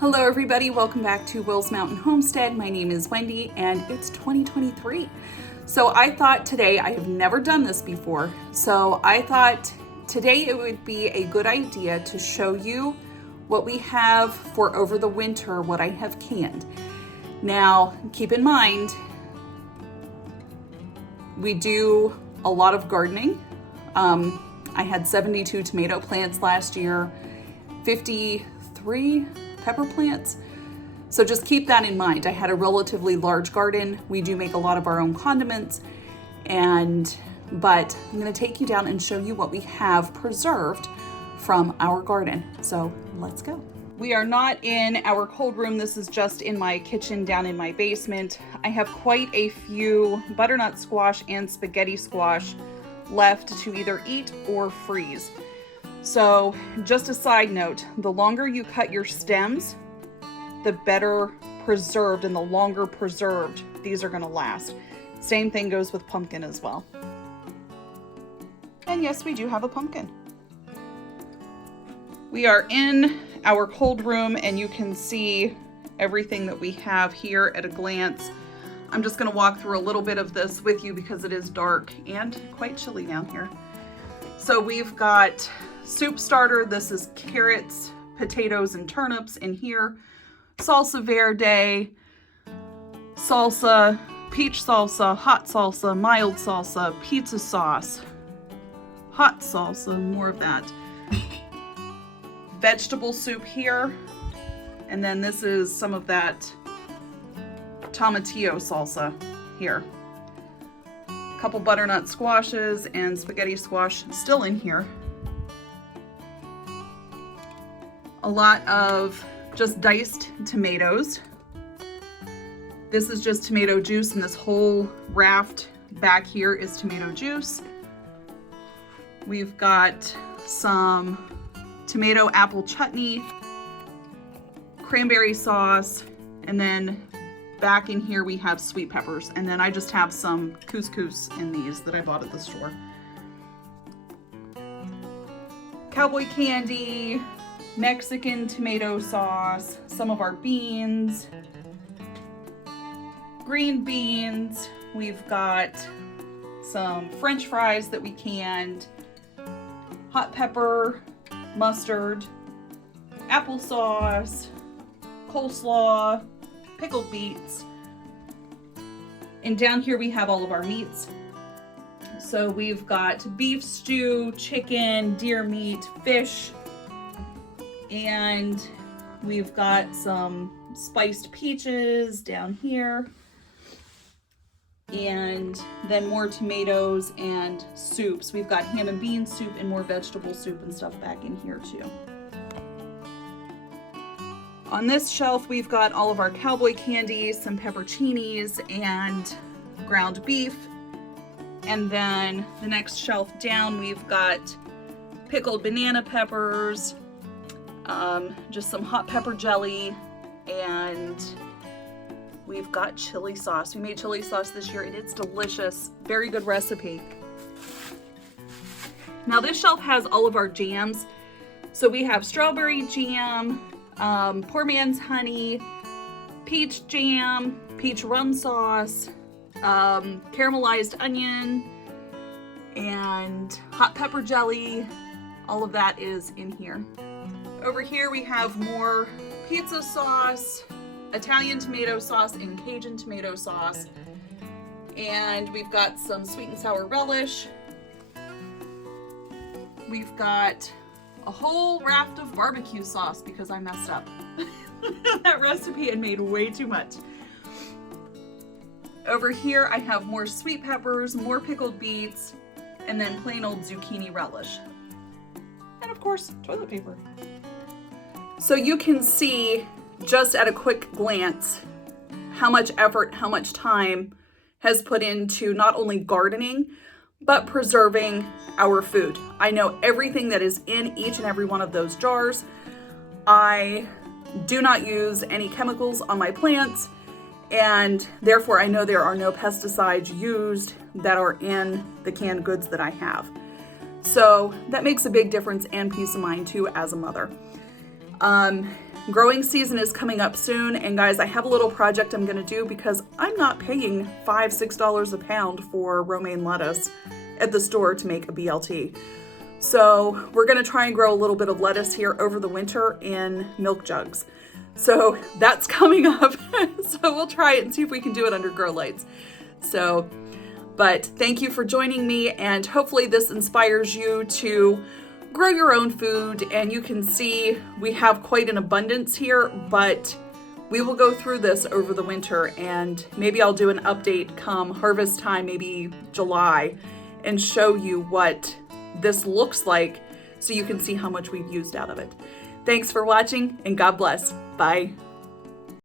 Hello everybody, welcome back to Will's Mountain Homestead. My name is Wendy and it's 2023. So I thought today, I have never done this before, so I thought today it would be a good idea to show you what we have for over the winter, what I have canned. Now, keep in mind, we do a lot of gardening. I had 72 tomato plants last year, 53 pepper plants. So just keep that in mind. I had a relatively large garden. We do make a lot of our own condiments, but I'm gonna take you down and show you what we have preserved from our garden. So let's go. We are not in our cold room. This is just in my kitchen down in my basement. I have quite a few butternut squash and spaghetti squash left to either eat or freeze. So just a side note, the longer you cut your stems, the better preserved and the longer preserved these are gonna last. Same thing goes with pumpkin as well. And yes, we do have a pumpkin. We are in our cold room and you can see everything that we have here at a glance. I'm just gonna walk through a little bit of this with you because it is dark and quite chilly down here. So we've got soup starter. This is carrots, potatoes, and turnips in here. Salsa verde, salsa, peach salsa, hot salsa, mild salsa, pizza sauce, hot salsa, more of that. Vegetable soup here. And then this is some of that tomatillo salsa here. A couple butternut squashes and spaghetti squash still in here. A lot of just diced tomatoes. This is just tomato juice, and this whole raft back here is tomato juice. We've got some tomato apple chutney, cranberry sauce, and then back in here we have sweet peppers, and then I just have some couscous in these that I bought at the store. Cowboy candy, Mexican tomato sauce, some of our beans, green beans. We've got some French fries that we canned, hot pepper, mustard, applesauce, coleslaw, pickled beets. And down here we have all of our meats. So we've got beef stew, chicken, deer meat, fish, and we've got some spiced peaches down here, and then more tomatoes and soups. We've got ham and bean soup and more vegetable soup and stuff back in here too. On this shelf, we've got all of our cowboy candies, some pepperoncinis, and ground beef. And then the next shelf down, we've got pickled banana peppers, just some hot pepper jelly, and we've got chili sauce. We made chili sauce this year and it's delicious. Very good recipe. Now this shelf has all of our jams. So we have strawberry jam, poor man's honey, peach jam, peach rum sauce, caramelized onion, and hot pepper jelly. All of that is in here. Over here we have more pizza sauce, Italian tomato sauce, and Cajun tomato sauce. And we've got some sweet and sour relish. We've got a whole raft of barbecue sauce because I messed up that recipe and made way too much. Over here I have more sweet peppers, more pickled beets, and then plain old zucchini relish. And of course, toilet paper. So you can see just at a quick glance how much effort, how much time has put into not only gardening, but preserving our food. I know everything that is in each and every one of those jars. I do not use any chemicals on my plants, and therefore I know there are no pesticides used that are in the canned goods that I have. So that makes a big difference and peace of mind too as a mother. growing season is coming up soon, and guys, I have a little project I'm gonna do because I'm not paying $5-6 a pound for romaine lettuce at the store to make a BLT. So we're gonna try and grow a little bit of lettuce here over the winter in milk jugs. So that's coming up. So we'll try it and see if we can do it under grow lights. So, but thank you for joining me, and hopefully this inspires you to grow your own food. And you can see we have quite an abundance here, but we will go through this over the winter, and maybe I'll do an update come harvest time, maybe July, and show you what this looks like so you can see how much we've used out of it. Thanks for watching, and God bless. Bye.